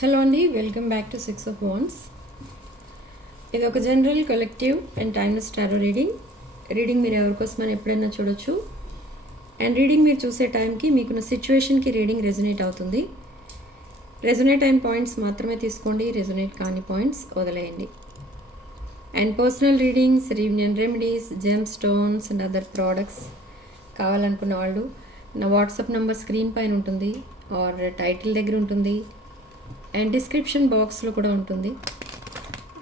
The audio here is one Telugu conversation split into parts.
హలో అండి, welcome back to 6 of Wands. ఇది ఒక general collective and timeless tarot reading మీరు ఎవరికోసమని ఎప్పుడైనా చూడొచ్చు. అండ్ రీడింగ్ మీరు చూసే టైంకి మీకున్న సిచ్యువేషన్కి రీడింగ్ రెజొనేట్ అవుతుంది. రెజొనేట్ అయిన పాయింట్స్ మాత్రమే తీసుకోండి, రెజొనేట్ కాని పాయింట్స్ వదిలేయండి. And personal readings, reunion remedies, gem stones and other products కావాలనుకున్న వాళ్ళు నా వాట్సాప్ నెంబర్ స్క్రీన్ పైన ఉంటుంది ఆర్ టైటిల్ దగ్గర ఉంటుంది అండ్ డిస్క్రిప్షన్ బాక్స్లో కూడా ఉంటుంది.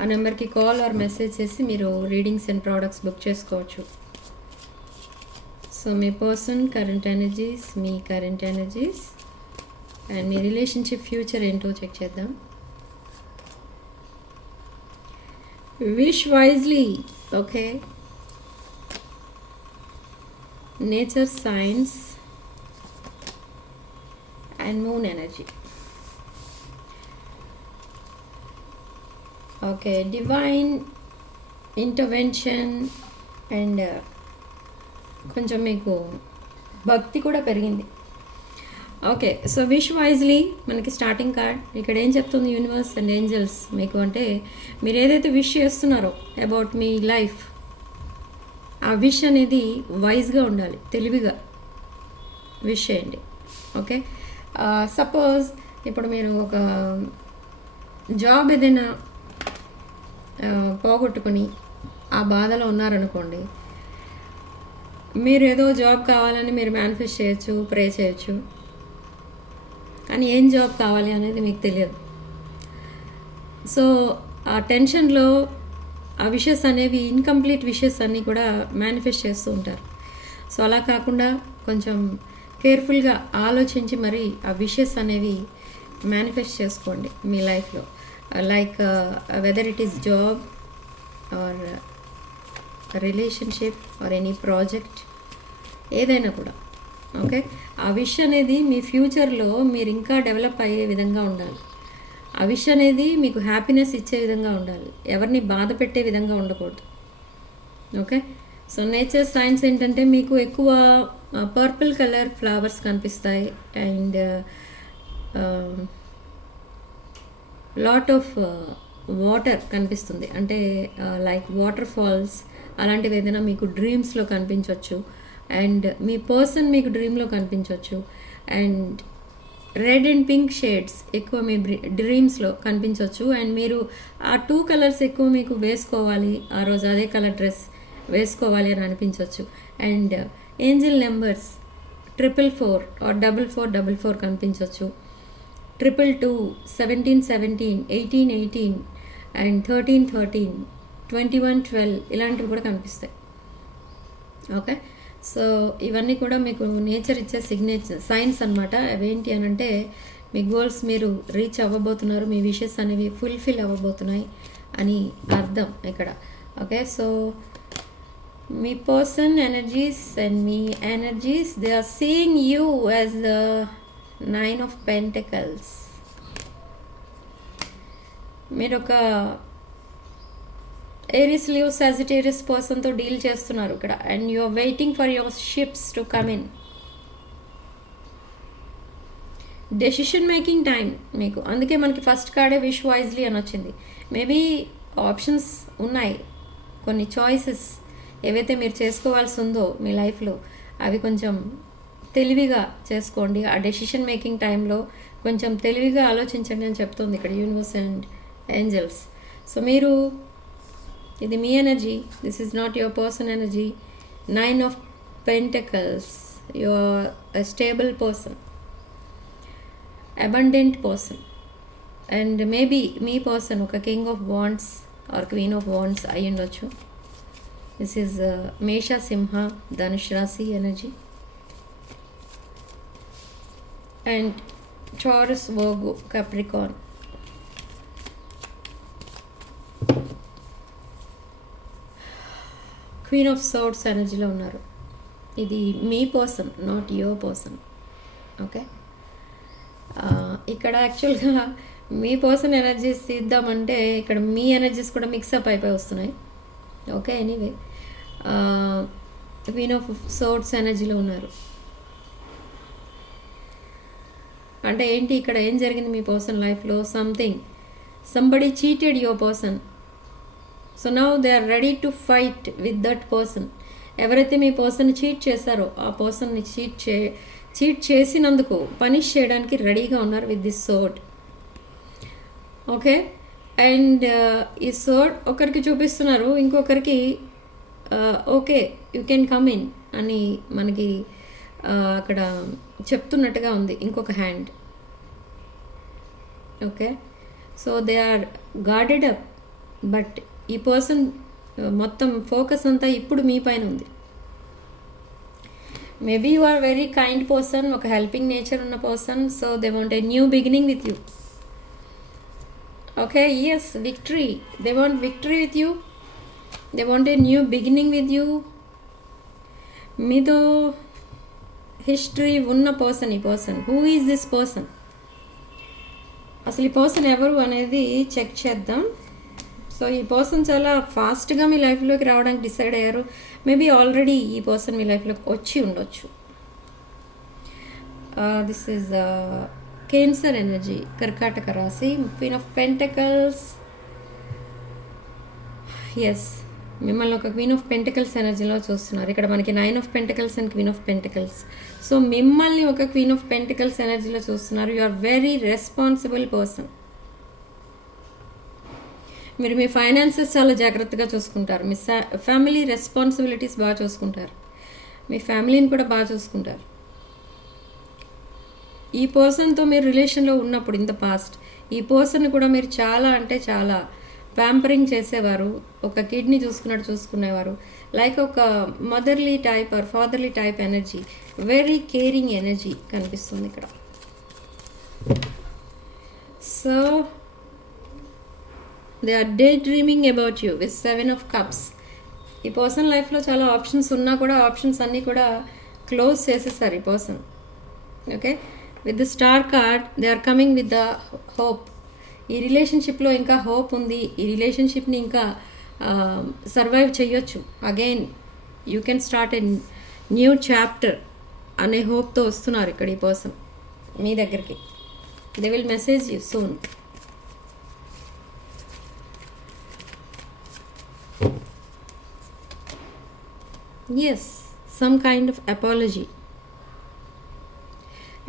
ఆ నెంబర్కి కాల్ ఆర్ మెసేజ్ చేసి మీరు రీడింగ్స్ అండ్ ప్రోడక్ట్స్ బుక్ చేసుకోవచ్చు. సో మీ person current energies, me current energies and me relationship future ఏంటో చెక్ చేద్దాం. Wish wisely. Okay, nature science and moon energy. Okay, divine intervention and కొంచెం మీకు భక్తి కూడా పెరిగింది. ఓకే, సో విష్ వైజ్లీ మనకి స్టార్టింగ్ కార్డ్ ఇక్కడ ఏం చెప్తుంది యూనివర్స్ అండ్ ఏంజల్స్ మీకు అంటే, మీరు ఏదైతే విష్ చేస్తున్నారో అబౌట్ మీ లైఫ్, ఆ విష్ అనేది వైజ్గా ఉండాలి, తెలివిగా విష్ చేయండి. ఓకే, సపోజ్ ఇప్పుడు మీరు ఒక జాబ్ ఏదైనా పోగొట్టుకుని ఆ బాధలో ఉన్నారనుకోండి, మీరు ఏదో జాబ్ కావాలని మీరు మేనిఫెస్ట్ చేయొచ్చు, ప్రే చేయొచ్చు, కానీ ఏం జాబ్ కావాలి అనేది మీకు తెలియదు. సో ఆ టెన్షన్లో ఆ విషెస్ అనేవి ఇన్కంప్లీట్ విషెస్ అన్నీ కూడా మేనిఫెస్ట్ చేస్తూ ఉంటారు. సో అలా కాకుండా కొంచెం కేర్ఫుల్గా ఆలోచించి మరి ఆ విషెస్ అనేవి మేనిఫెస్ట్ చేసుకోండి మీ లైఫ్లో. Like whether it is job or relationship or any project, ఏదైనా కూడా. ఓకే, ఆ విష్ అనేది మీ ఫ్యూచర్లో మీరు ఇంకా డెవలప్ అయ్యే విధంగా ఉండాలి. ఆ విష్ అనేది మీకు హ్యాపీనెస్ ఇచ్చే విధంగా ఉండాలి, ఎవరిని బాధ పెట్టే విధంగా ఉండకూడదు. ఓకే, సో నేచర్ సైన్స్ ఏంటంటే మీకు ఎక్కువ పర్పుల్ కలర్ ఫ్లవర్స్ కనిపిస్తాయి అండ్ లాట్ ఆఫ్ వాటర్ కనిపిస్తుంది. అంటే లైక్ వాటర్ ఫాల్స్ అలాంటివి ఏదైనా మీకు డ్రీమ్స్లో కనిపించవచ్చు అండ్ మీ పర్సన్ మీకు డ్రీమ్లో కనిపించవచ్చు. And red and pink shades ఎక్కువ మీ డ్రీమ్స్లో కనిపించవచ్చు. అండ్ మీరు ఆ 2 కలర్స్ ఎక్కువ మీకు వేసుకోవాలి, ఆ రోజు అదే కలర్ డ్రెస్ వేసుకోవాలి అని అనిపించవచ్చు. అండ్ ఏంజల్ నెంబర్స్ 444 ఆర్ 4444 కనిపించవచ్చు. 222, 1717, 1818 అండ్ 1313, 2112 ఇలాంటివి కూడా కనిపిస్తాయి. ఓకే, సో ఇవన్నీ కూడా మీకు నేచర్ ఇచ్చే సిగ్నేచర్ సైన్స్ అనమాట. అవేంటి అని అంటే, మీ గోల్స్ మీరు రీచ్ అవ్వబోతున్నారు, మీ విషెస్ అనేవి ఫుల్ఫిల్ అవ్వబోతున్నాయి అని అర్థం ఇక్కడ. ఓకే, సో మీ పర్సన్ ఎనర్జీస్ అండ్ మీ energies, they are seeing you as the 9 of Pentacles. మీరు ఒక ఏరిస్ లియో సాజిటేరియస్ పర్సన్తో డీల్ చేస్తున్నారు ఇక్కడ. And you are waiting for your ships to come in. Decision making time మీకు, అందుకే మనకి ఫస్ట్ కార్డే విష్ వైజ్లీ అని వచ్చింది. మేబీ ఆప్షన్స్ ఉన్నాయి, కొన్ని చాయిసెస్ ఏవైతే మీరు చేసుకోవాల్సి ఉందో మీ లైఫ్లో అవి కొంచెం తెలివిగా చేసుకోండి. ఆ డెసిషన్ మేకింగ్ టైంలో కొంచెం తెలివిగా ఆలోచించండి అని చెప్తుంది ఇక్కడ యూనివర్స్ అండ్ ఏంజల్స్. సో మీరు, ఇది మీ energy, this is not your person energy. 9 of Pentacles, you are a stable person, abundant person. And maybe మీ పర్సన్ ఒక king of wands or queen of wands అయి ఉండొచ్చు. దిస్ ఈజ్ మేష, సింహ, ధనుష్ రాశి energy. And Taurus, Virgo, Capricorn. Queen of swords ఎనర్జీలో ఉన్నారు. ఇది మీ person, not your person. Okay, ఇక్కడ యాక్చువల్గా మీ పర్సన్ ఎనర్జీస్ తీద్దామంటే ఇక్కడ మీ ఎనర్జీస్ కూడా మిక్సప్ అయిపోయి వస్తున్నాయి. Okay, anyway queen of swords ఎనర్జీలో ఉన్నారు. అంటే ఏంటి, ఇక్కడ ఏం జరిగింది మీ పర్సన్ లైఫ్లో? Somebody cheated your person. So now they are ready to fight with that person. ఎవరైతే మీ పర్సన్ని చీట్ చేశారో ఆ పర్సన్ని చీట్ చేసినందుకు పనిష్ చేయడానికి రెడీగా ఉన్నారు with this sword. Okay, and ఈ సోర్డ్ ఒకరికి చూపిస్తున్నారు, ఇంకొకరికి okay you can come in అని మనకి అక్కడ చెప్తున్నట్టుగా ఉంది ఇంకొక hand. Okay, so they are guarded up, but ఈ పర్సన్ మొత్తం ఫోకస్ అంతా ఇప్పుడు మీ పైన ఉంది. Maybe you are very kind person, ఒక హెల్పింగ్ నేచర్ ఉన్న person. So they want a new beginning with you. Okay, yes, victory. They want victory with you. They want a new beginning with you. మీతో హిస్టరీ ఉన్న పర్సన్ ఈ person. Who is this person? అసలు ఈ పర్సన్ ఎవరు అనేది చెక్ చేద్దాం. సో ఈ పర్సన్ చాలా ఫాస్ట్గా మీ లైఫ్లోకి రావడానికి డిసైడ్ అయ్యారు. మేబీ ఆల్రెడీ ఈ పర్సన్ మీ లైఫ్లోకి వచ్చి ఉండొచ్చు. దిస్ ఈజ్ కేన్సర్ ఎనర్జీ, కర్కాటక రాశి, క్వీన్ ఆఫ్ పెంటకల్స్. ఎస్, మిమ్మల్ని ఒక క్వీన్ ఆఫ్ పెంటకల్స్ ఎనర్జీలో చూస్తున్నారు. ఇక్కడ మనకి 9 of pentacles and queen of pentacles. So మిమ్మల్ని ఒక క్వీన్ ఆఫ్ పెంటకల్స్ ఎనర్జీలో చూస్తున్నారు. You are very responsible person. మీరు మీ ఫైనాన్సెస్ చాలా జాగ్రత్తగా చూసుకుంటారు. మీ ఫ్యామిలీ రెస్పాన్సిబిలిటీస్ బాగా చూసుకుంటారు. మీ ఫ్యామిలీని కూడా బాగా చూసుకుంటారు. ఈ పర్సన్తో మీరు రిలేషన్లో ఉన్నప్పుడు ఇన్ ద పాస్ట్ ఈ పర్సన్ కూడా మీరు చాలా అంటే చాలా ప్యాంపరింగ్ చేసేవారు. ఒక కిడ్నీ చూసుకున్నట్టు చూసుకునేవారు. లైక్ ఒక motherly type or fatherly type energy, very caring energy కనిపిస్తుంది ఇక్కడ. So they are daydreaming about you with 7 of cups. ఈ పర్సన్ లైఫ్లో చాలా ఆప్షన్స్ ఉన్నా కూడా ఆప్షన్స్ అన్నీ కూడా క్లోజ్ చేసేసారు ఈ person. Okay, with the star card they are coming with the hope. ఈ రిలేషన్షిప్లో ఇంకా హోప్ ఉంది. ఈ రిలేషన్షిప్ని ఇంకా సర్వైవ్ చేయొచ్చు. Again you can start a new chapter అనే హోప్తో వస్తున్నారు ఇక్కడ ఈ పర్సన్ మీ దగ్గరికి. They will message you soon. Yes, some kind of apology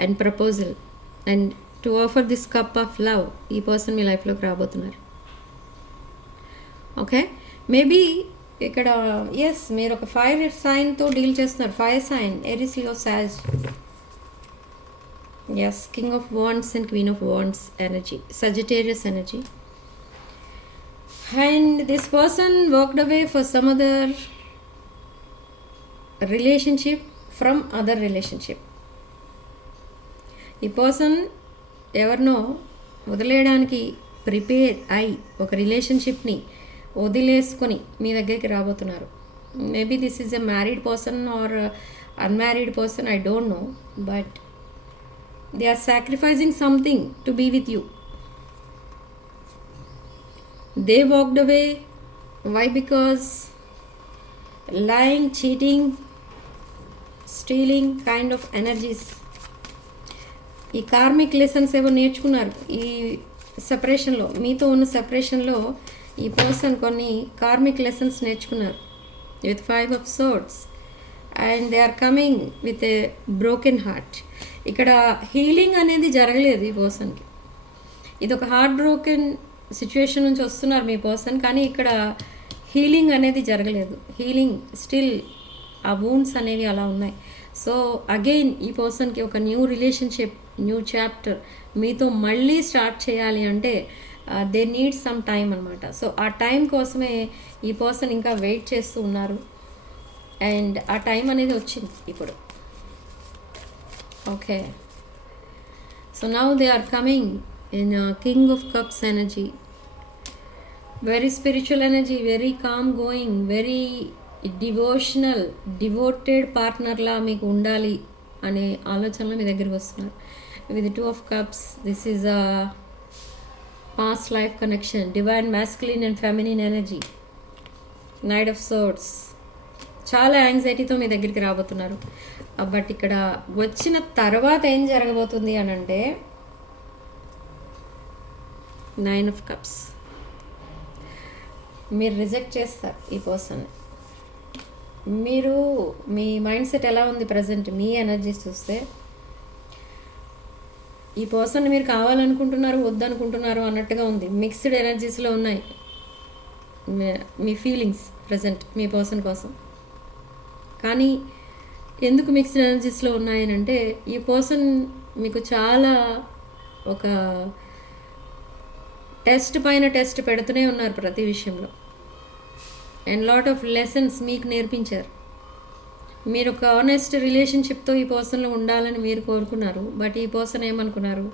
and proposal and to offer this cup of love ఈ పర్సన్ మీ లైఫ్లోకి రాబోతున్నారు. ఓకే, మేబీ ఇక్కడ ఎస్ మీరు ఒక ఫైర్ సైన్తో డీల్ చేస్తున్నారు. Fire sign, Aries, Leo, Sag. Yes, king of wands and queen of wands energy, Sagittarius energy. And this person walked away for some other relationship from other relationship. ఈ పర్సన్ ఎవరినో వదిలేయడానికి ప్రిపేర్ అయి ఒక రిలేషన్షిప్ని వదిలేసుకొని మీ దగ్గరికి రాబోతున్నారు. Maybe this is a married person or unmarried person, I don't know, but they are sacrificing something to be with you. They walked away. Why? Because lying, cheating, stealing kind of energies. ఈ కార్మిక్ లెసన్స్ ఏవో నేర్చుకున్నారు ఈ సెపరేషన్లో. మీతో ఉన్న సెపరేషన్లో ఈ పర్సన్ కొన్ని కార్మిక్ లెసన్స్ నేర్చుకున్నారు with 5 of swords. And they are coming with a broken heart. ఇక్కడ హీలింగ్ అనేది జరగలేదు ఈ పర్సన్కి. ఇది ఒక హార్ట్ బ్రోకెన్ సిచ్యువేషన్ నుంచి వస్తున్నారు మీ పర్సన్, కానీ ఇక్కడ హీలింగ్ అనేది జరగలేదు. హీలింగ్ స్టిల్, ఆ వూండ్స్ అనేవి అలా ఉన్నాయి. సో అగైన్ ఈ పర్సన్కి ఒక న్యూ రిలేషన్షిప్, న్యూ చాప్టర్ మీతో మళ్ళీ స్టార్ట్ చేయాలి అంటే దే నీడ్ సమ్ టైం అనమాట. సో ఆ టైం కోసమే ఈ పర్సన్ ఇంకా వెయిట్ చేస్తూ ఉన్నారు. అండ్ ఆ టైం అనేది వచ్చింది ఇప్పుడు. Okay, so now they are coming in king of cups energy. Very spiritual energy, very calm going, very devotional, devoted పార్ట్నర్లా మీకు ఉండాలి అనే ఆలోచనలో మీ దగ్గరికి వస్తున్నారు. With 2 of cups, this is a past life connection, divine masculine and feminine energy, knight of swords. చాలా యాంగ్జైటీతో మీ దగ్గరికి రాబోతున్నారు. బట్ ఇక్కడ వచ్చిన తర్వాత ఏం జరగబోతుంది అని అంటే 9 ఆఫ్ కప్స్. మీరు రిజెక్ట్ చేస్తారు ఈ పర్సన్. మీరు మీ మైండ్ సెట్ ఎలా ఉంది ప్రజెంట్, మీ ఎనర్జీస్ చూస్తే ఈ పర్సన్ మీరు కావాలనుకుంటున్నారు వద్దనుకుంటున్నారు అన్నట్టుగా ఉంది. మిక్స్డ్ ఎనర్జీస్లో ఉన్నాయి మీ ఫీలింగ్స్ ప్రజెంట్ మీ పర్సన్ కోసం. కానీ ఎందుకు మిక్స్డ్ ఎనర్జీస్లో ఉన్నాయనంటే ఈ పర్సన్ మీకు చాలా ఒక టెస్ట్ పైన టెస్ట్ పెడుతూనే ఉన్నారు ప్రతి విషయంలో. అండ్ లాట్ ఆఫ్ లెసన్స్ మీకు నేర్పించారు. మీరు ఒక ఆనెస్ట్ రిలేషన్షిప్తో ఈ పర్సన్లో ఉండాలని మీరు కోరుకున్నారు. బట్ ఈ పర్సన్ ఏమనుకున్నారు,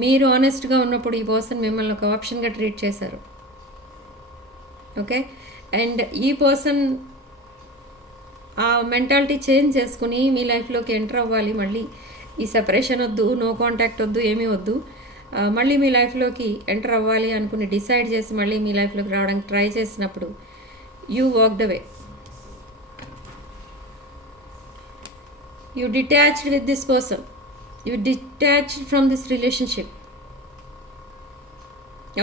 మీరు ఆనెస్ట్గా ఉన్నప్పుడు ఈ పర్సన్ మిమ్మల్ని ఒక ఆప్షన్గా ట్రీట్ చేశారు. ఓకే, అండ్ ఈ పర్సన్ ఆ మెంటాలిటీ చేంజ్ చేసుకుని మీ లైఫ్లోకి ఎంటర్ అవ్వాలి. మళ్ళీ ఈ సెపరేషన్ వద్దు, నో కాంటాక్ట్ వద్దు, ఏమీ వద్దు, మళ్ళీ మీ లైఫ్లోకి ఎంటర్ అవ్వాలి అనుకుని డిసైడ్ చేసి మళ్ళీ మీ లైఫ్లోకి రావడానికి ట్రై చేసినప్పుడు you walked away. You detached with this person, you detached from this relationship.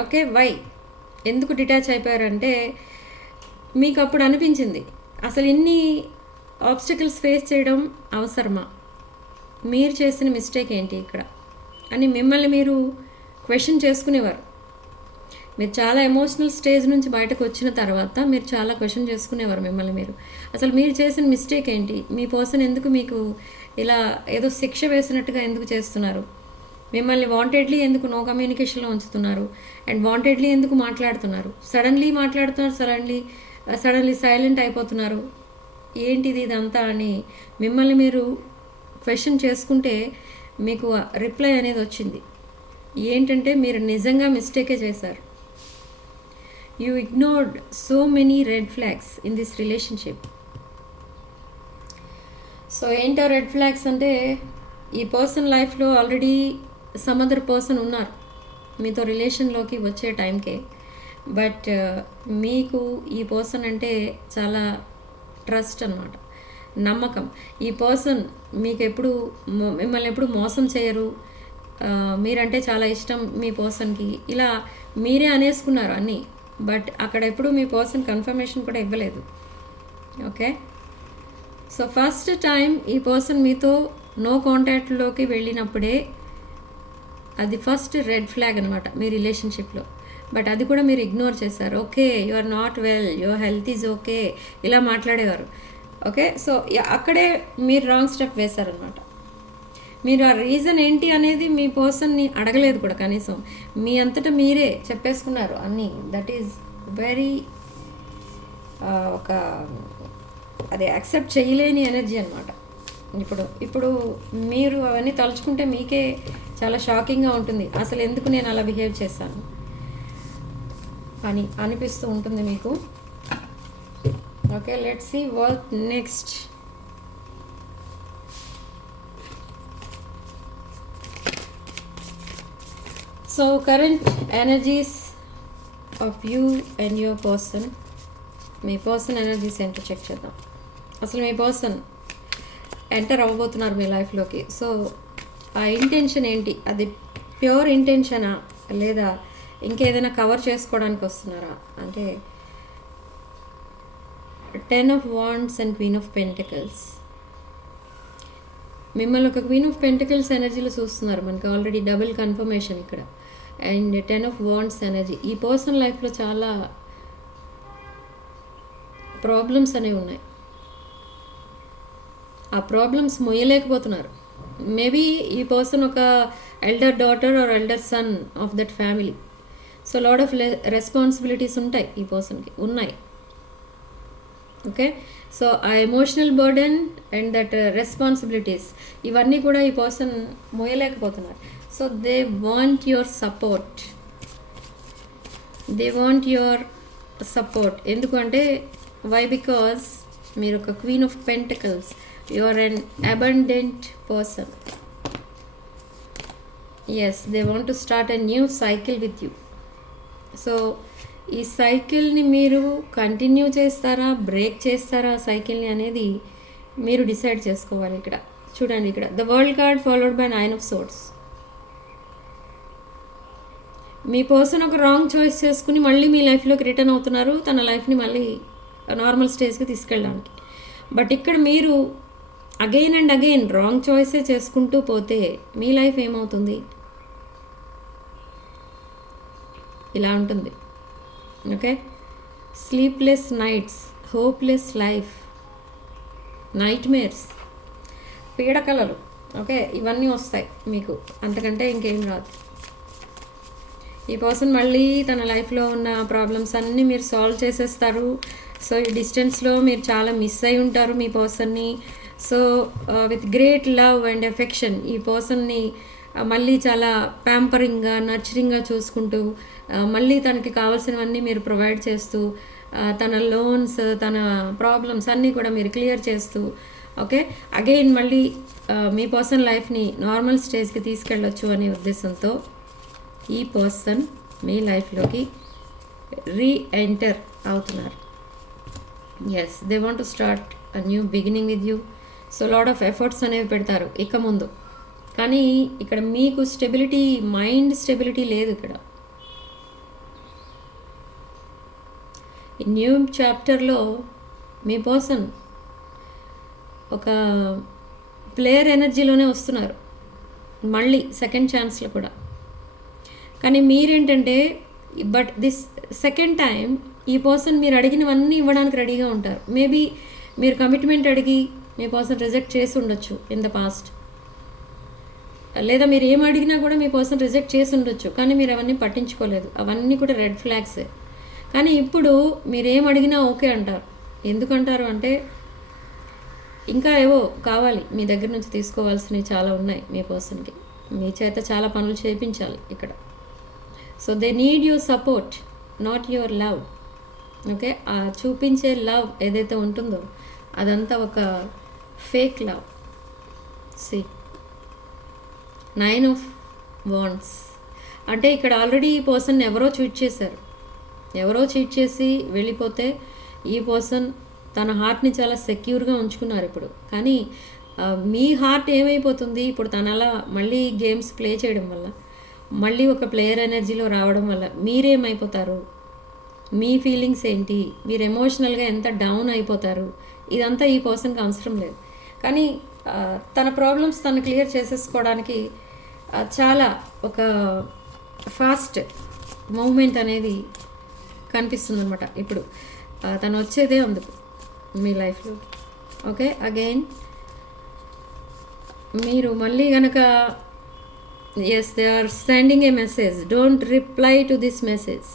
Okay, why, ఎందుకు డిటాచ్ అయిపోయారంటే మీకు అప్పుడు అనిపించింది అసలు ఇన్ని ఆబ్స్టికల్స్ ఫేస్ చేయడం అవసరమా, మీరు చేసిన మిస్టేక్ ఏంటి ఇక్కడ అని మిమ్మల్ని మీరు క్వశ్చన్ చేసుకునేవారు. మీరు చాలా ఎమోషనల్ స్టేజ్ నుంచి బయటకు వచ్చిన తర్వాత మీరు చాలా క్వశ్చన్ చేసుకునేవారు మిమ్మల్ని మీరు. అసలు మీరు చేసిన మిస్టేక్ ఏంటి, మీ పర్సన్ ఎందుకు మీకు ఇలా ఏదో శిక్ష వేసినట్టుగా ఎందుకు చేస్తున్నారు, మిమ్మల్ని వాంటెడ్లీ ఎందుకు నో కమ్యూనికేషన్లో ఉంచుతున్నారు, అండ్ వాంటెడ్లీ ఎందుకు మాట్లాడుతున్నారు, సడన్లీ మాట్లాడుతున్నారు, సడన్లీ సైలెంట్ అయిపోతున్నారు, ఏంటిది ఇదంతా అని మిమ్మల్ని మీరు క్వశ్చన్ చేసుకుంటే మీకు రిప్లై అనేది వచ్చింది. ఏంటంటే మీరు నిజంగా మిస్టేకే చేశారు. You ignored so many red flags in this relationship. So ఏంటో రెడ్ ఫ్లాగ్స్ అంటే ఈ పర్సన్ లైఫ్లో ఆల్రెడీ సమ్ అదర్ పర్సన్ ఉన్నారు మీతో రిలేషన్లోకి వచ్చే టైంకే. బట్ మీకు ఈ పర్సన్ అంటే చాలా ట్రస్ట్ అన్నమాట, నమ్మకం. ఈ పర్సన్ మీకు ఎప్పుడు మిమ్మల్ని ఎప్పుడు మోసం చేయరు, మీరంటే చాలా ఇష్టం మీ పర్సన్కి, ఇలా మీరే అనేసుకున్నారు అన్నీ. బట్ అక్కడ ఎప్పుడు మీ పర్సన్ కన్ఫర్మేషన్ కూడా ఇవ్వలేదు. ఓకే, సో ఫస్ట్ టైం ఈ పర్సన్ మీతో నో కాంటాక్ట్లోకి వెళ్ళినప్పుడే అది ఫస్ట్ రెడ్ ఫ్లాగ్ అనమాట మీ రిలేషన్షిప్లో. బట్ అది కూడా మీరు ఇగ్నోర్ చేశారు. Okay, you are not well, your health is okay, ఇలా మాట్లాడేవారు. ఓకే, సో అక్కడే మీరు రాంగ్ స్టెప్ వేశారనమాట. మీరు ఆ రీజన్ ఏంటి అనేది మీ పర్సన్ని అడగలేదు కూడా, కనీసం మీ అంతటా మీరే చెప్పేసుకున్నారు అన్నీ. దట్ ఈజ్ వెరీ ఒక అది యాక్సెప్ట్ చేయలేని ఎనర్జీ అనమాట. ఇప్పుడు మీరు అవన్నీ తలుచుకుంటే మీకే చాలా షాకింగ్గా ఉంటుంది. అసలు ఎందుకు నేను అలా బిహేవ్ చేశాను అని అనిపిస్తూ ఉంటుంది మీకు. Okay, let's see what next. So current energies of you and your person. మీ పర్సన్ ఎనర్జీస్ ఏంటో చెక్ చేద్దాం. అసలు మీ పర్సన్ ఎంటర్ అవ్వబోతున్నారు మీ లైఫ్లోకి. సో ఆ ఇంటెన్షన్ ఏంటి, అది ప్యూర్ ఇంటెన్షనా లేదా ఇంకేదైనా కవర్ చేసుకోవడానికి వస్తున్నారా అంటే 10 of Wands and Queen of Pentacles. మిమ్మల్ని ఒక Queen of Pentacles ఎనర్జీలో చూస్తున్నారు. మనకి ఆల్రెడీ డబుల్ కన్ఫర్మేషన్ ఇక్కడ. And 10 of Wands energy. ఈ పర్సన్ లైఫ్లో చాలా ప్రాబ్లమ్స్ అనేవి ఉన్నాయి. ఆ ప్రాబ్లమ్స్ మొయ్యలేకపోతున్నారు. మేబీ ఈ పర్సన్ ఒక elder daughter or elder son of that family. So lot of responsibilities ఉంటాయి ఈ పర్సన్కి, ఉన్నాయి. ఓకే, సో ఆ emotional burden and that responsibilities ఇవన్నీ కూడా ఈ పర్సన్ మోయలేకపోతున్నారు. So they want your support, ఎందుకంటే వై, బికాజ్ మీరు ఒక queen of pentacles, you are an abundant person. Yes, they want to start a new cycle with you. So ఈ సైకిల్ని మీరు కంటిన్యూ చేస్తారా, బ్రేక్ చేస్తారా సైకిల్ని అనేది మీరు డిసైడ్ చేసుకోవాలి. ఇక్కడ చూడండి, ఇక్కడ the world card followed by 9 of Swords. Me person ఒక రాంగ్ చాయిస్ చేసుకుని మళ్ళీ మీ లైఫ్లోకి రిటర్న్ అవుతున్నారు, తన లైఫ్ని మళ్ళీ నార్మల్ స్టేజ్కి తీసుకెళ్ళడానికి. బట్ ఇక్కడ మీరు అగైన్ అండ్ అగైన్ రాంగ్ చాయిసే చేసుకుంటూ పోతే మీ లైఫ్ ఏమవుతుంది? ఇలా ఉంటుంది. Okay, sleepless nights, hopeless life, nightmares, పీడకలలు. ఓకే, ఇవన్నీ వస్తాయి మీకు, అంతకంటే ఇంకేం రాదు. ఈ పర్సన్ మళ్ళీ తన లైఫ్లో ఉన్న ప్రాబ్లమ్స్ అన్నీ మీరు సాల్వ్ చేసేస్తారు. సో ఈ డిస్టెన్స్లో మీరు చాలా మిస్ అయి ఉంటారు మీ పర్సన్ని. So with great love and affection ఈ పర్సన్ని మళ్ళీ చాలా ప్యాంపరింగ్గా, నర్చరింగ్గా చూసుకుంటూ, మళ్ళీ తనకి కావాల్సినవన్నీ మీరు ప్రొవైడ్ చేస్తూ, తన లోన్స్, తన ప్రాబ్లమ్స్ అన్నీ కూడా మీరు క్లియర్ చేస్తూ, ఓకే, అగైన్ మళ్ళీ మీ పర్సన్ లైఫ్ని నార్మల్ స్టేజ్కి తీసుకెళ్ళొచ్చు అనే ఉద్దేశంతో ఈ పర్సన్ మీ లైఫ్లోకి రీఎంటర్ అవుతున్నారు. Yes, they want to start a new beginning with you. So lot of efforts అనేవి పెడతారు ఇక ముందు. కానీ ఇక్కడ మీకు స్టెబిలిటీ, మైండ్ స్టెబిలిటీ లేదు. ఇక్కడ ఈ న్యూ చాప్టర్లో మీ పర్సన్ ఒక ప్లేయర్ ఎనర్జీలోనే వస్తున్నారు మళ్ళీ సెకండ్ ఛాన్స్లో కూడా. కానీ మీరేంటంటే, బట్ దిస్ సెకండ్ టైం ఈ పర్సన్ మీరు అడిగినవన్నీ ఇవ్వడానికి రెడీగా ఉంటారు. మేబీ మీరు కమిట్మెంట్ అడిగి మీ పర్సన్ రిజెక్ట్ చేసి ఉండొచ్చు ఇన్ ద పాస్ట్, లేదా మీరు ఏం అడిగినా కూడా మీ పర్సన్ రిజెక్ట్ చేసి ఉండొచ్చు. కానీ మీరు అవన్నీ పట్టించుకోలేదు, అవన్నీ కూడా రెడ్ ఫ్లాగ్సే. కానీ ఇప్పుడు మీరు ఏం అడిగినా ఓకే అంటారు. ఎందుకంటారు అంటే, ఇంకా ఏవో కావాలి మీ దగ్గర నుంచి, తీసుకోవాల్సినవి చాలా ఉన్నాయి మీ పర్సన్కి. మీ చేత చాలా పనులు చేయించాలి ఇక్కడ. So they need your support, not your love. Okay, ఆ చూపించే లవ్ ఏదైతే ఉంటుందో అదంతా ఒక fake love. See 9 of Wands అంటే ఇక్కడ ఆల్రెడీ ఈ పర్సన్ ఎవరో చీట్ చేశారు. ఎవరో చీట్ చేసి వెళ్ళిపోతే ఈ పర్సన్ తన హార్ట్ని చాలా సెక్యూర్గా ఉంచుకున్నారు ఇప్పుడు. కానీ మీ హార్ట్ ఏమైపోతుంది ఇప్పుడు? తన అలా మళ్ళీ గేమ్స్ ప్లే చేయడం వల్ల, మళ్ళీ ఒక ప్లేయర్ ఎనర్జీలో రావడం వల్ల మీరేమైపోతారు? మీ ఫీలింగ్స్ ఏంటి? మీరు ఎమోషనల్గా ఎంత డౌన్ అయిపోతారు? ఇదంతా ఈ పర్సన్కి అవసరం లేదు. కానీ తన ప్రాబ్లమ్స్ తను క్లియర్ చేసేసుకోవడానికి చాలా ఒక ఫాస్ట్ మూమెంట్ అనేది కనిపిస్తుంది అనమాట ఇప్పుడు. తను వచ్చేదే అందుకు మీ లైఫ్లో. ఓకే, అగైన్ మీరు మళ్ళీ కనుక yes they are sending a message, don't reply to this message.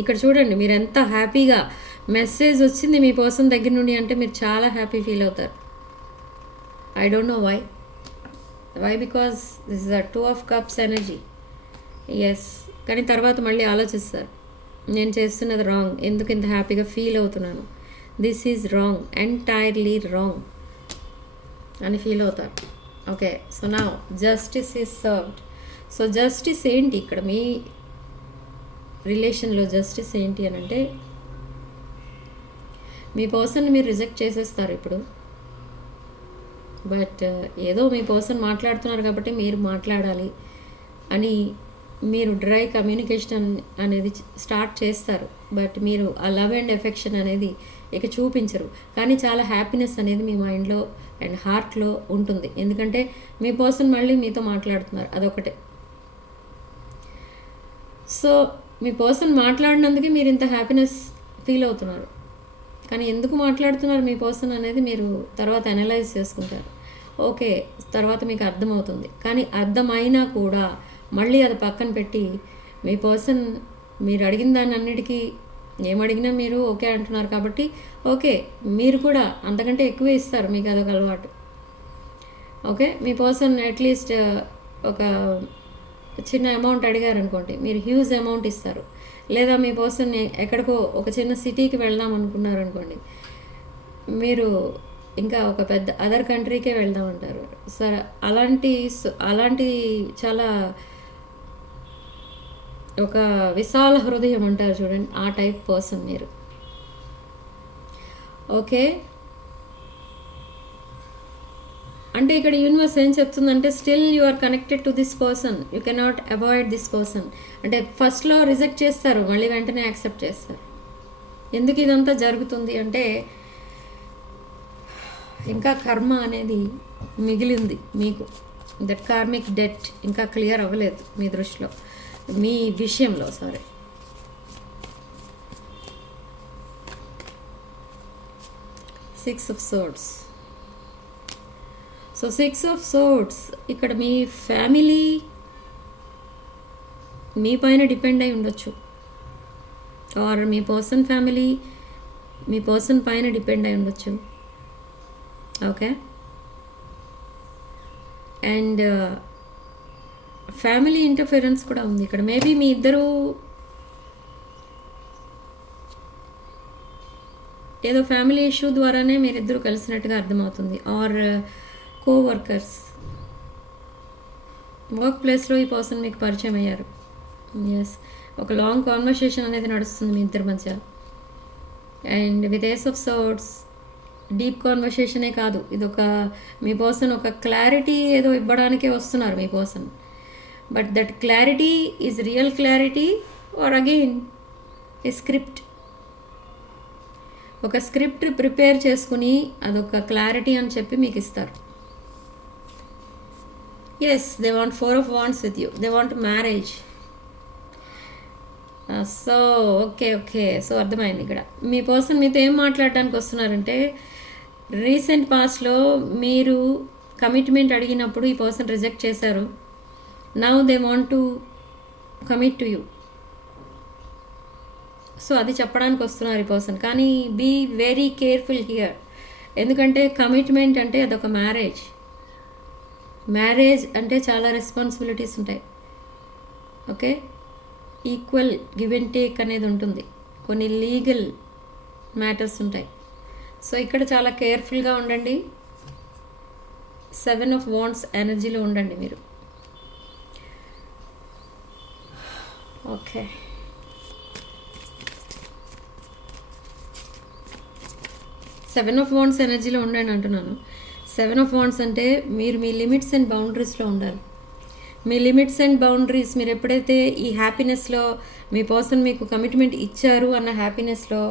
ఇక్కడ చూడండి, మీరు ఎంత హ్యాపీగా మెసేజ్ వచ్చింది మీ పర్సన్ దగ్గర నుండి అంటే మీరు చాలా హ్యాపీ ఫీల్ అవుతారు. I don't know why because this is a 2 of Cups energy. Yes, కానీ తర్వాత మళ్ళీ ఆలోచిస్తారు, నేను చేస్తున్నది రాంగ్, ఎందుకు ఇంత హ్యాపీగా ఫీల్ అవుతున్నాను, this is wrong, entirely wrong అని ఫీల్ అవుతారు. ఓకే, సో నా justice is served. So justice ఏంటి ఇక్కడ మీ రిలేషన్లో? జస్టిస్ ఏంటి అని అంటే, మీ పర్సన్ మీరు రిజెక్ట్ చేసేస్తారు ఇప్పుడు. బట్ ఏదో మీ పర్సన్ మాట్లాడుతున్నారు కాబట్టి మీరు మాట్లాడాలి అని మీరు డ్రై కమ్యూనికేషన్ అనేది స్టార్ట్ చేస్తారు. బట్ మీరు ఆ లవ్ అండ్ ఎఫెక్షన్ అనేది ఇక చూపించరు. కానీ చాలా హ్యాపీనెస్ అనేది మీ మైండ్లో అండ్ హార్ట్లో ఉంటుంది. ఎందుకంటే మీ పర్సన్ మళ్ళీ మీతో మాట్లాడుతున్నారు, అదొకటే. సో మీ పర్సన్ మాట్లాడినందుకే మీరు ఇంత హ్యాపీనెస్ ఫీల్ అవుతున్నారు. కానీ ఎందుకు మాట్లాడుతున్నారు మీ పర్సన్ అనేది మీరు తర్వాత అనలైజ్ చేసుకుంటారు. ఓకే, తర్వాత మీకు అర్థమవుతుంది. కానీ అర్థమైనా కూడా మళ్ళీ అది పక్కన పెట్టి మీ పర్సన్ మీరు అడిగిన దాన్ని అన్నిటికీ ఏమడిగినా మీరు ఓకే అంటున్నారు కాబట్టి ఓకే, మీరు కూడా అంతకంటే ఎక్కువే ఇస్తారు, మీకు అదొక అలవాటు. ఓకే, మీ పర్సన్ అట్లీస్ట్ ఒక చిన్న అమౌంట్ అడిగారు అనుకోండి, మీరు హ్యూజ్ అమౌంట్ ఇస్తారు. లేదా మీ పర్సన్ ఎక్కడికో ఒక చిన్న సిటీకి వెళ్దాం అనుకున్నారు అనుకోండి, మీరు ఇంకా ఒక పెద్ద అదర్ కంట్రీకే వెళ్దామంటారు. సరే, అలాంటి చాలా ఒక విశాల హృదయం అంటారు చూడండి, ఆ టైప్ పర్సన్ మీరు. ఓకే, అంటే ఇక్కడ యూనివర్స్ ఏం చెప్తుందంటే still you are connected to this person, you cannot avoid this person. అంటే ఫస్ట్లో రిజెక్ట్ చేస్తారు, మళ్ళీ వెంటనే యాక్సెప్ట్ చేస్తారు. ఎందుకు ఇదంతా జరుగుతుంది అంటే ఇంకా కర్మ అనేది మిగిలి ఉంది మీకు. దట్ కార్మిక్ డెట్ ఇంకా క్లియర్ అవ్వలేదు మీ దృష్టిలో, మీ విషయంలో. Sorry. Six of swords. So six of swords ఇక్కడ మీ ఫ్యామిలీ మీ పైన డిపెండ్ అయి ఉండొచ్చు, ఆర్ మీ పర్సన్ ఫ్యామిలీ మీ పర్సన్ పైన డిపెండ్ అయి ఉండొచ్చు. ఓకే. అండ్ ఫ్యామిలీ ఇంటర్ఫిరెన్స్ కూడా ఉంది ఇక్కడ. మేబీ మీ ఇద్దరు ఏదో ఫ్యామిలీ ఇష్యూ ద్వారానే మీరిద్దరూ కలిసినట్టుగా అర్థమవుతుంది. ఆర్ కోవర్కర్స్, వర్క్ ప్లేస్లో ఈ పర్సన్ మీకు పరిచయం అయ్యారు. ఎస్, ఒక లాంగ్ కాన్వర్సేషన్ అనేది నడుస్తుంది మీ ఇద్దరి మధ్య. And with ace of swords deep కాన్వర్సేషనే కాదు, ఇది ఒక మీ పర్సన్ ఒక క్లారిటీ ఏదో ఇవ్వడానికే వస్తున్నారు మీ person. But that clarity is real clarity or again a script. ఒక స్క్రిప్ట్ ప్రిపేర్ చేసుకుని అదొక క్లారిటీ అని చెప్పి మీకు ఇస్తారు. Yes, they want 4 of Wands with you, they want marriage. So okay. So అర్థమైంది. ఇక్కడ మీ పర్సన్ మీతో ఏం మాట్లాడడానికి వస్తున్నారంటే రీసెంట్ పాస్ట్లో మీరు కమిట్మెంట్ అడిగినప్పుడు ఈ పర్సన్ రిజెక్ట్ చేశారు. Now they want to commit to you. So అది చెప్పడానికి వస్తున్నారు ఈ పర్సన్. కానీ బీ వెరీ కేర్ఫుల్ హియర్, ఎందుకంటే కమిట్మెంట్ అంటే అదొక మ్యారేజ్. మ్యారేజ్ అంటే చాలా రెస్పాన్సిబిలిటీస్ ఉంటాయి. Okay, equal give and take అనేది ఉంటుంది, కొన్ని లీగల్ మ్యాటర్స్ ఉంటాయి. సో ఇక్కడ చాలా కేర్ఫుల్గా ఉండండి. 7 of Wands ఎనర్జీలో ఉండండి మీరు. ఓకే, సెవెన్ ఆఫ్ వాండ్స్ ఎనర్జీలో ఉండండి అంటున్నాను. 7 of Wands అంటే మీరు మీ లిమిట్స్ అండ్ బౌండరీస్లో ఉండాలి. మీ లిమిట్స్ అండ్ బౌండరీస్ మీరు ఎప్పుడైతే ఈ హ్యాపీనెస్లో మీ పర్సన్ మీకు కమిట్మెంట్ ఇచ్చారు అన్న హ్యాపీనెస్లో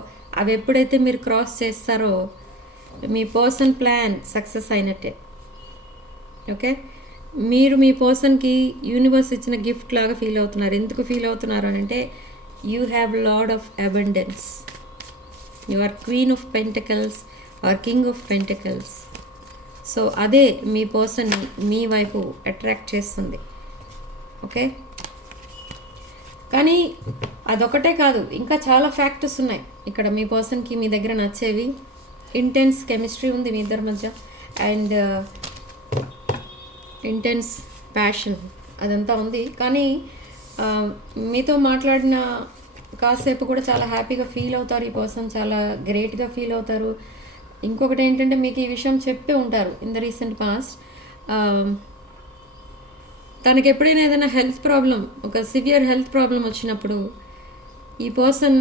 అవి ఎప్పుడైతే మీరు క్రాస్ చేస్తారో మీ పర్సన్ ప్లాన్ సక్సెస్ అయినట్టే. ఓకే, మీరు మీ పర్సన్కి యూనివర్స్ ఇచ్చిన గిఫ్ట్ లాగా ఫీల్ అవుతున్నారు. ఎందుకు ఫీల్ అవుతున్నారు అని అంటే you have lord of abundance, you are queen of pentacles or king of pentacles. So అదే మీ పర్సన్ని మీ వైపు అట్రాక్ట్ చేస్తుంది. ఓకే, కానీ అదొకటే కాదు, ఇంకా చాలా ఫ్యాక్టర్స్ ఉన్నాయి ఇక్కడ మీ పర్సన్కి మీ దగ్గర నచ్చేవి. ఇంటెన్స్ కెమిస్ట్రీ ఉంది మీ ఇద్దరి మధ్య, అండ్ ఇంటెన్స్ ప్యాషన్ అదంతా ఉంది. కానీ మీతో మాట్లాడిన కాసేపు కూడా చాలా హ్యాపీగా ఫీల్ అవుతారు ఈ పర్సన్, చాలా గ్రేట్గా ఫీల్ అవుతారు. ఇంకొకటి ఏంటంటే మీకు ఈ విషయం చెప్పే ఉంటారు ఇన్ ద రీసెంట్ పాస్ట్. తనకి ఎప్పుడైనా ఏదైనా హెల్త్ ప్రాబ్లం, ఒక సివియర్ హెల్త్ ప్రాబ్లం వచ్చినప్పుడు ఈ పర్సన్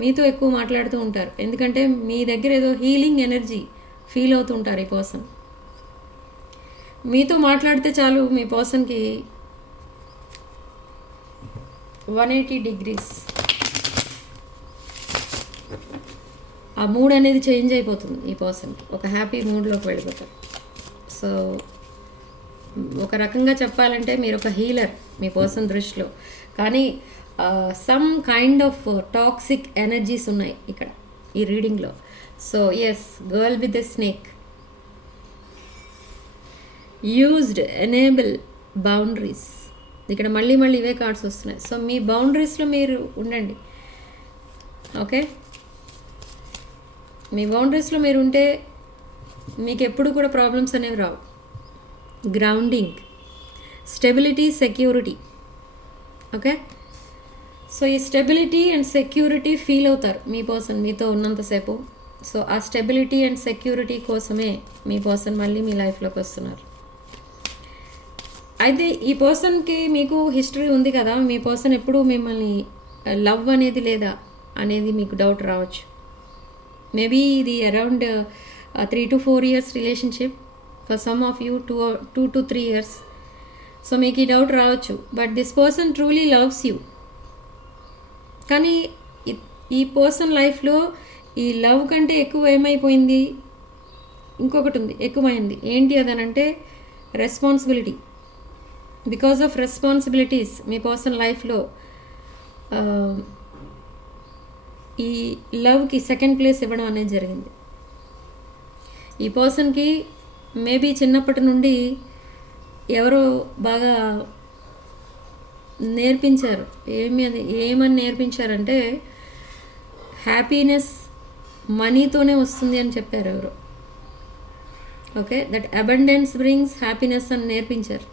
మీతో ఎక్కువ మాట్లాడుతూ ఉంటారు. ఎందుకంటే మీ దగ్గర ఏదో హీలింగ్ ఎనర్జీ ఫీల్ అవుతూ ఉంటారు ఈ పర్సన్. మీతో మాట్లాడితే చాలు మీ పర్సన్కి 180 degrees ఆ మూడ్ అనేది చేంజ్ అయిపోతుంది ఈ పర్సన్కి, ఒక హ్యాపీ మూడ్లోకి వెళ్ళిపోతారు. సో ఒక రకంగా చెప్పాలంటే మీరు ఒక హీలర్ మీ పర్సన్ దృష్టిలో. కానీ some kind of toxic energies ఉన్నాయి ఇక్కడ ఈ రీడింగ్లో. So yes, girl with the snake used enable boundaries. ఇక్కడ మళ్ళీ ఇవే కార్డ్స్ వస్తున్నాయి. సో మీ బౌండరీస్లో మీరు ఉండండి. ఓకే, మీ బౌండరీస్లో మీరు ఉంటే మీకు ఎప్పుడు కూడా ప్రాబ్లమ్స్ అనేవి రావు. Grounding, stability, security. Okay, so ఈ స్టెబిలిటీ అండ్ సెక్యూరిటీ ఫీల్ అవుతారు మీ పర్సన్ మీతో ఉన్నంతసేపు. సో ఆ స్టెబిలిటీ అండ్ సెక్యూరిటీ కోసమే మీ పర్సన్ మళ్ళీ మీ లైఫ్లోకి వస్తున్నారు. అయితే ఈ పర్సన్కి మీకు హిస్టరీ ఉంది కదా, మీ పర్సన్ ఎప్పుడు మిమ్మల్ని లవ్ అనేది లేదా అనేది మీకు డౌట్ రావచ్చు. మేబీ ఇది around 3 to 4 years relationship, for some of you 2 to 3 years. So మీకు ఈ డౌట్ రావచ్చు, but this person truly loves you. కానీ ఈ పర్సన్ లైఫ్లో ఈ లవ్ కంటే ఎక్కువ ఏమైపోయింది, ఇంకొకటి ఉంది, ఎక్కువైంది. ఏంటి అదనంటే రెస్పాన్సిబిలిటీ. బికాస్ ఆఫ్ రెస్పాన్సిబిలిటీస్ మీ పర్సన్ లైఫ్లో ఈ లవ్కి సెకండ్ ప్లేస్ ఇవ్వడం అనేది జరిగింది. ఈ పర్సన్కి మేబీ చిన్నప్పటి నుండి ఎవరో బాగా నేర్పించారు. ఏమని నేర్పించారంటే హ్యాపీనెస్ మనీతోనే వస్తుంది అని చెప్పారు ఎవరు. Okay, that abundance brings happiness అని నేర్పించారు.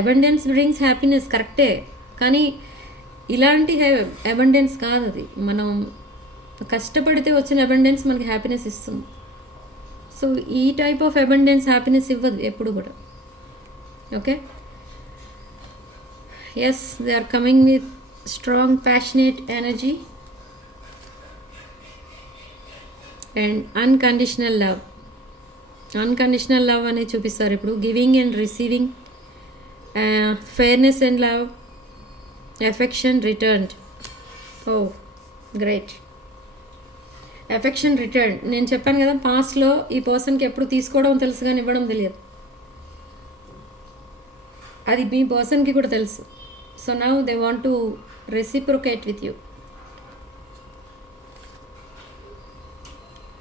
అబండెన్స్ బ్రింగ్స్ హ్యాపీనెస్ కరెక్టే, కానీ ఇలాంటి అబండెన్స్ కాదు అది. మనం కష్టపడితే వచ్చిన అబండెన్స్ మనకి హ్యాపీనెస్ ఇస్తుంది. సో ఈ టైప్ ఆఫ్ అబండెన్స్ హ్యాపీనెస్ ఇవ్వదు ఎప్పుడు కూడా. Okay, yes, they are coming with strong passionate energy and unconditional love. Unconditional love అనేది చూపిస్తారు ఇప్పుడు. Giving and receiving, fairness and love, affection returned. Oh great, affection return. నేను చెప్పాను కదా, పాస్ట్లో ఈ పర్సన్కి ఎప్పుడు తీసుకోవడం తెలుసు కానీ ఇవ్వడం తెలియదు. అది మీ పర్సన్కి కూడా తెలుసు. So now they want to reciprocate with you.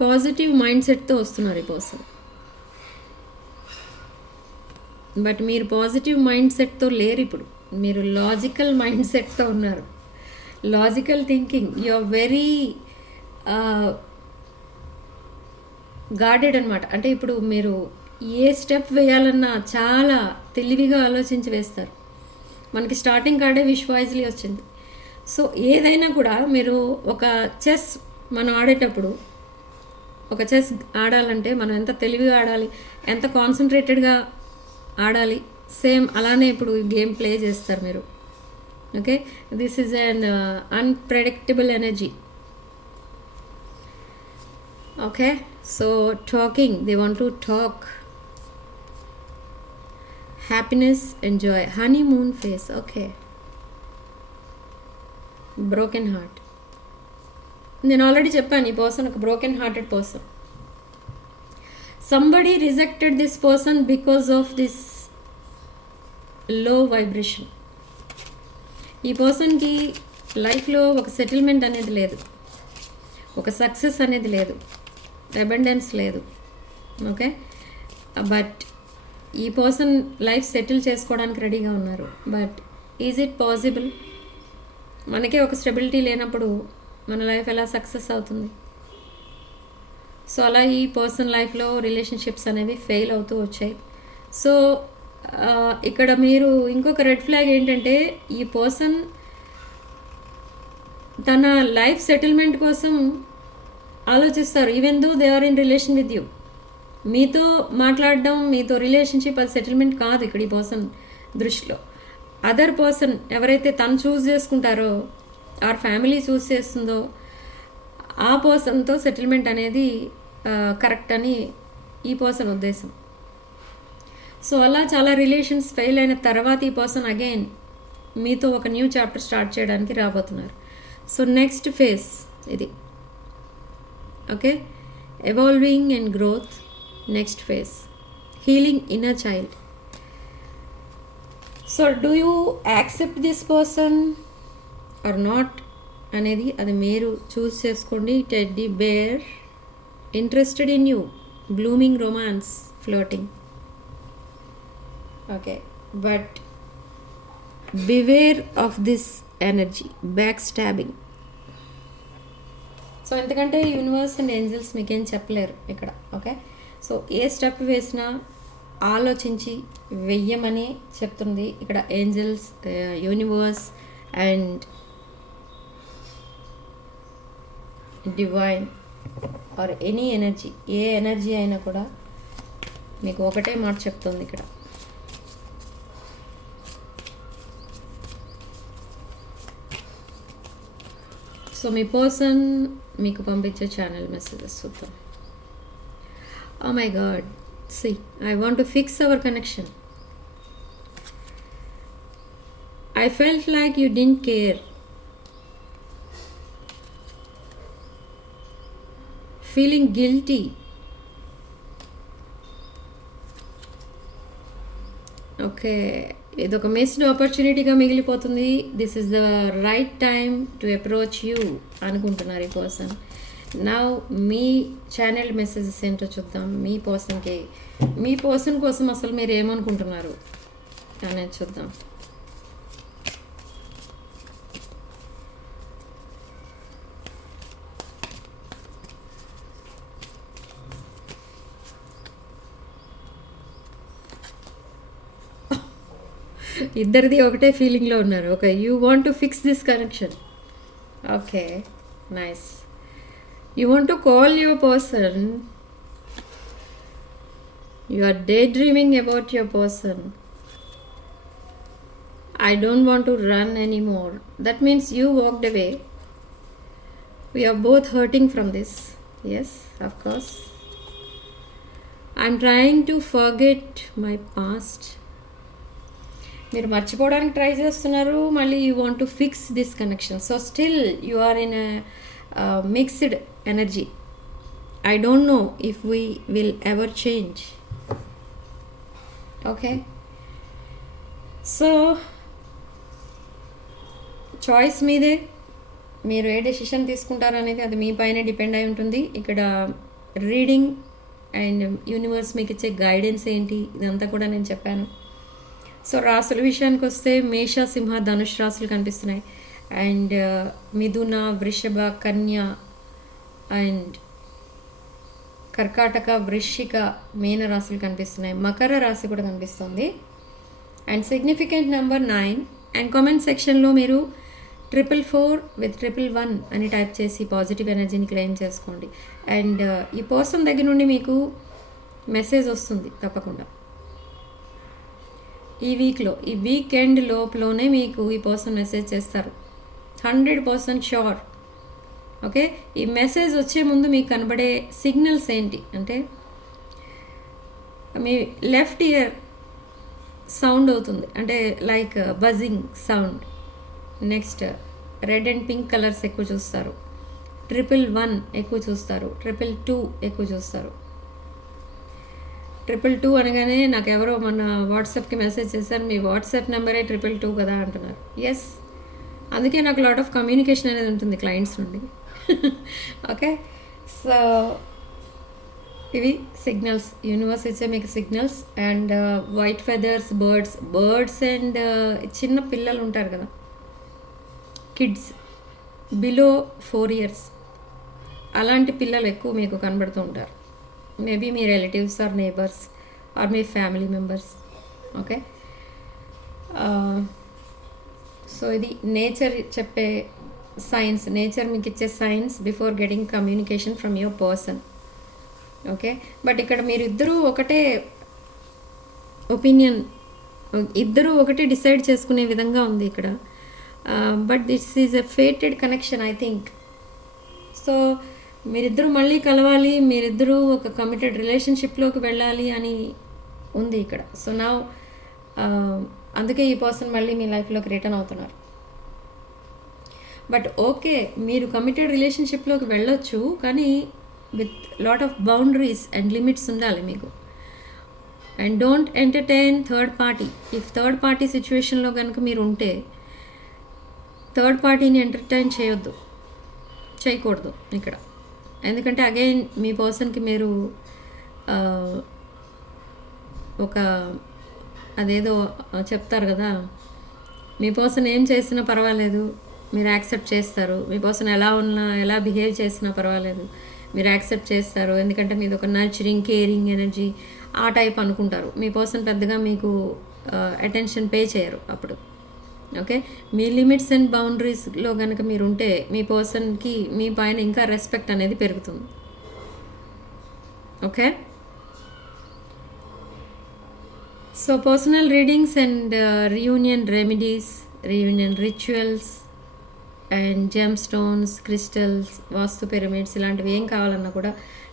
Positive mind సెట్తో వస్తున్నారు ఈ పర్సన్. బట్ మీరు పాజిటివ్ మైండ్ సెట్తో లేరు ఇప్పుడు. మీరు లాజికల్ మైండ్ సెట్తో ఉన్నారు. Logical thinking, you are very guarded అనమాట. అంటే ఇప్పుడు మీరు ఏ స్టెప్ వేయాలన్నా చాలా తెలివిగా ఆలోచించి వేస్తారు. మనకి స్టార్టింగ్ కార్డే విష్ వాయిస్లీ వచ్చింది. సో ఏదైనా కూడా మీరు ఒక చెస్ మనం ఆడేటప్పుడు, ఒక చెస్ ఆడాలంటే మనం ఎంత తెలివిగా ఆడాలి, ఎంత కాన్సన్ట్రేటెడ్గా ఆడాలి, సేమ్ అలానే ఇప్పుడు గేమ్ ప్లే చేస్తారు మీరు. Okay, this is an unpredictable energy. Okay, so talking, they want to talk. Happiness, enjoy, honeymoon face. Okay, broken heart. నేను ఆల్రెడీ చెప్పాను, ఈ పర్సన్ ఒక broken hearted person. Somebody rejected this person because of this లో వైబ్రేషన్. ఈ పర్సన్కి లైఫ్లో ఒక సెటిల్మెంట్ అనేది లేదు, ఒక సక్సెస్ అనేది లేదు, అబండెన్స్ లేదు. ఓకే, బట్ ఈ పర్సన్ లైఫ్ సెటిల్ చేసుకోవడానికి రెడీగా ఉన్నారు. But is it possible? మనకే ఒక స్టెబిలిటీ లేనప్పుడు మన లైఫ్ ఎలా సక్సెస్ అవుతుంది? సో అలా ఈ పర్సన్ లైఫ్లో రిలేషన్షిప్స్ అనేవి ఫెయిల్ అవుతూ వచ్చాయి. సో ఇక్కడ మీరు ఇంకొక రెడ్ ఫ్లాగ్ ఏంటంటే, ఈ పర్సన్ తన లైఫ్ సెటిల్మెంట్ కోసం ఆలోచిస్తారు. Even though they are in relation with you. మీతో మాట్లాడడం, మీతో రిలేషన్షిప్, అది సెటిల్మెంట్ కాదు ఇక్కడ ఈ పర్సన్ దృష్టిలో. అదర్ పర్సన్ ఎవరైతే తను చూస్ చేసుకుంటారో, ఆర్ ఫ్యామిలీ చూస్ చేస్తుందో, ఆ పర్సన్తో సెటిల్మెంట్ అనేది కరెక్ట్ అని ఈ పర్సన్ ఉద్దేశం. సో అలా చాలా రిలేషన్స్ ఫెయిల్ అయిన తర్వాత ఈ పర్సన్ అగైన్ మీతో ఒక న్యూ చాప్టర్ స్టార్ట్ చేయడానికి రాబోతున్నారు. సో నెక్స్ట్ ఫేజ్ ఇది. Okay, evolving and growth. Next phase healing inner child. So do you accept this person or not అనేది అది మీరు చూస్ చేసుకోండి. Teddy bear, interested in you, blooming romance, floating. Okay, but beware of this energy, backstabbing. So ఎందుకంటే యూనివర్స్ అండ్ ఏంజల్స్ మీకేం చెప్పలేరు ఇక్కడ. ఓకే, సో ఏ స్టెప్ వేసినా ఆలోచించి వెయ్యమని చెప్తుంది ఇక్కడ angels, universe and divine or any energy. A energy అయినా కూడా మీకు ఒకటే మాట చెప్తుంది ఇక్కడ. సో మీ పర్సన్ మీకు పంపించే ఛానల్ మెసేజెస్ చూద్దాం. Oh my god. See, I want to fix our connection. I felt like you didn't care. Feeling guilty. Okay, ఇది ఒక మిస్డ్ ఆపర్చునిటీగా మిగిలిపోతుంది. This is the right time to approach you అనుకుంటున్నారు ఈ పర్సన్. నా మీ ఛానల్ మెసేజెస్ ఏంటో చూద్దాం. మీ పర్సన్ కోసం అసలు మీరు ఏమనుకుంటున్నారు అనేది చూద్దాం. ఇద్దరిది ఒకటే ఫీలింగ్లో ఉన్నారు. Okay, you want to fix this connection. Okay, nice. You want to call your person. You are daydreaming about your person. I don't want to run anymore. That means you walked away. We are both hurting from this. Yes, of course. I'm trying to forget my past. మీరు మర్చిపోవడానికి ట్రై చేస్తున్నారు, మళ్ళీ you want to fix this connection. So still you are in mixed energy. I don't know if we will ever change. Okay, so choice మీదే. మీరు ఏ డెసిషన్ తీసుకుంటారనేది అది మీ పైన డిపెండ్ అయి ఉంటుంది. ఇక్కడ రీడింగ్ అండ్ యూనివర్స్ మీకు ఇచ్చే గైడెన్స్ ఏంటి ఇదంతా కూడా నేను చెప్పాను. సో రాసుల విషయానికి వస్తే మేష, సింహ, ధనుష్ రాసులు కనిపిస్తున్నాయి. అండ్ మిథున, వృషభ, కన్య అండ్ కర్కాటక, వృశ్చిక, మీన రాశులు కనిపిస్తున్నాయి. మకర రాశి కూడా కనిపిస్తుంది. And significant number 9. And comment సెక్షన్లో మీరు 444 with 111 అని టైప్ చేసి పాజిటివ్ ఎనర్జీని క్లెయిమ్ చేసుకోండి. అండ్ ఈ పర్సన్ దగ్గర నుండి మీకు మెసేజ్ వస్తుంది తప్పకుండా. ఈ వీక్లో, ఈ వీకెండ్ లోపలనే మీకు ఈ పర్సన్ మెసేజ్ చేస్తారు. 100% షూర్. ఓకే, ఈ మెసేజ్ వచ్చే ముందు మీకు కనబడే సిగ్నల్స్ ఏంటి అంటే, మీ లెఫ్ట్ ఇయర్ సౌండ్ అవుతుంది, అంటే like buzzing sound. Next red and pink colours ఎక్కువ చూస్తారు. 111 ఎక్కువ చూస్తారు. 222 ఎక్కువ చూస్తారు. 222 అనగానే నాకు ఎవరో మన వాట్సాప్కి మెసేజ్ చేశారు, మీ వాట్సాప్ నెంబరే 222 కదా అంటున్నారు. ఎస్, అందుకే నాకు లాట్ ఆఫ్ కమ్యూనికేషన్ అనేది ఉంటుంది క్లయింట్స్ నుండి. ఓకే, సో ఇవి సిగ్నల్స్, యూనివర్స్ ఇచ్చే మీకు signals. And white feathers, birds and చిన్న పిల్లలు ఉంటారు కదా, కిడ్స్ బిలో 4 years, అలాంటి పిల్లలు ఎక్కువ మీకు కనబడుతూ ఉంటారు. మేబీ మీ రిలేటివ్స్ ఆర్ నేబర్స్ ఆర్ మీ ఫ్యామిలీ మెంబర్స్. ఓకే, సో ఇది నేచర్ చెప్పే సైన్స్, నేచర్ మీకు ఇచ్చే signs before getting communication from your person. Okay, but ఇక్కడ మీరు ఇద్దరూ ఒకటే ఒపీనియన్, ఇద్దరూ ఒకటే డిసైడ్ చేసుకునే విధంగా ఉంది ఇక్కడ. But this is a fated connection I think. So మీరిద్దరూ మళ్ళీ కలవాలి, మీరిద్దరూ ఒక కమిటెడ్ రిలేషన్షిప్లోకి వెళ్ళాలి అని ఉంది ఇక్కడ. సో నా అందుకే ఈ పర్సన్ మళ్ళీ మీ లైఫ్లోకి రిటర్న్ అవుతున్నారు. బట్ ఓకే, మీరు కమిటెడ్ రిలేషన్షిప్లోకి వెళ్ళొచ్చు, కానీ with lot of boundaries and limits ఉండాలి మీకు. And don't entertain third party. If third party సిచ్యువేషన్లో కనుక మీరు ఉంటే థర్డ్ పార్టీని ఎంటర్టైన్ చేయకూడదు ఇక్కడ. ఎందుకంటే అగైన్ మీ పర్సన్కి మీరు ఒక అదేదో చెప్తారు కదా, మీ పర్సన్ ఏం చేసినా పర్వాలేదు, మీరు యాక్సెప్ట్ చేస్తారు. మీ పర్సన్ ఎలా బిహేవ్ చేసినా పర్వాలేదు, మీరు యాక్సెప్ట్ చేస్తారు. ఎందుకంటే మీది ఒక నర్చరింగ్, కేరింగ్ ఎనర్జీ ఆ టైప్ అనుకుంటారు. మీ పర్సన్ పెద్దగా మీకు అటెన్షన్ పే చేయరు అప్పుడు. ఓకే, మీ లిమిట్స్ అండ్ బౌండరీస్లో కనుక మీరు ఉంటే మీ పర్సన్కి మీ పైన ఇంకా రెస్పెక్ట్ అనేది పెరుగుతుంది. Okay, so personal readings and reunion remedies, reunion rituals and gem stones, crystals, vastu pyramids ఇలాంటివి ఏం కావాలన్నా కూడా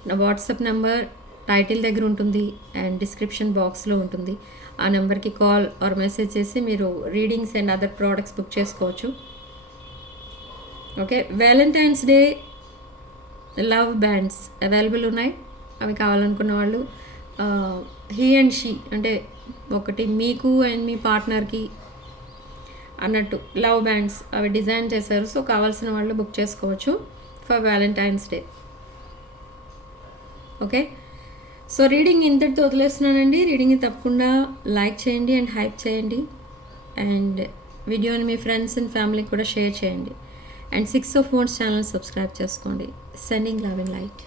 నా వాట్సాప్ నెంబర్ టైటిల్ దగ్గర ఉంటుంది అండ్ డిస్క్రిప్షన్ బాక్స్లో ఉంటుంది. ఆ నెంబర్కి కాల్ ఆర్ మెసేజ్ చేసి మీరు readings and other products book చేసుకోవచ్చు. Okay, Valentine's day love bands available ఉన్నాయి. అవి కావాలనుకున్న వాళ్ళు హీ అండ్ షీ అంటే ఒకటి మీకు అండ్ మీ పార్ట్నర్కి అన్నట్టు లవ్ బ్యాండ్స్ అవి డిజైన్ చేశారు. సో కావాల్సిన వాళ్ళు బుక్ చేసుకోవచ్చు for Valentine's day. Okay, so reading ఇంతటితో వదిలేస్తున్నానండి. రీడింగ్ని తప్పకుండా లైక్ చేయండి అండ్ హైప్ చేయండి అండ్ వీడియోని మీ ఫ్రెండ్స్ అండ్ ఫ్యామిలీకి కూడా షేర్ చేయండి and 6 of Wands channel subscribe చేసుకోండి. Sending love and light.